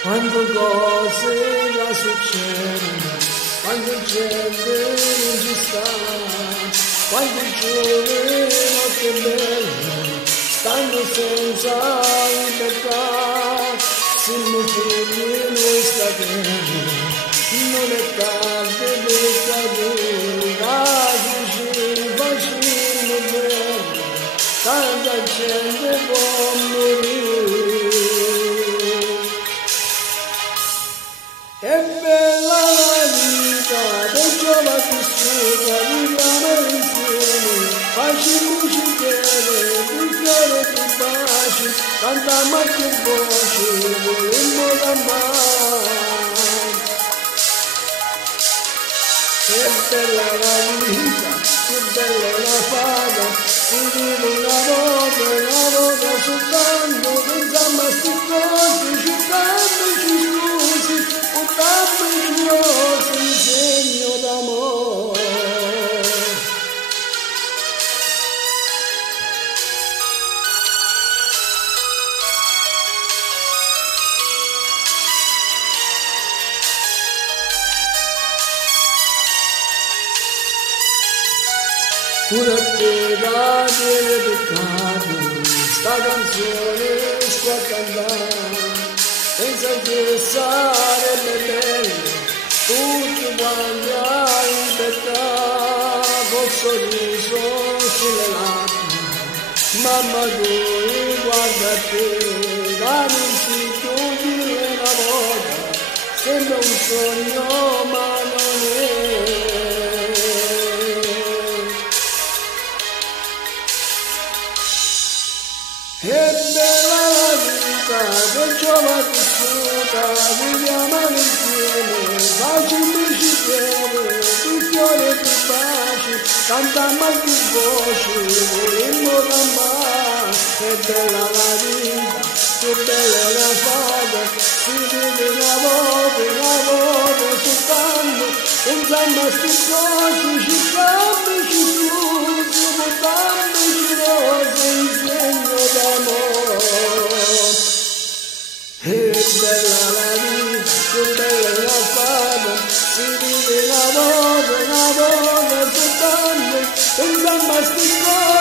Quando cose già succedono, quando gente non ci sta, quando i giorni notte belle stanno senza libertà, siamo figli noi sta terra, non è tardi per cadere, casi facciamo bene, tanta gente può morire. È bella la vita, perciò va vissuta, viviamo insieme, facciamoci bene, un fiore di baci, cantiamo a più voci, volemmo d'amare. È bella la vita, che bella la fata, si vive una volta soltanto, pensiamo a sti cose, ci scusi, un segno d'amore. Pure a te da tiene peccato, sta canzone sto a cantare. Pensa che sarebbe bello, tutti quanti a libertà, col sorriso sulle labbra, mamma tu guarda te, capisci tu di una volta, sembra un sogno ma non è. È bella la vita, perciò va vissuta, viviamo insieme, facciamoci bene, di fiori e di baci, cantiamo a più voci, volemmo d'amare. È bella la vita, che bella la fata, si vive una volta soltanto, pensiamo a sti cose, ci cambici tutti, portandoci rose in segno d'amore. È bella la vita, che bella la fata, si vive una volta soltanto, pensiamo a sti cose.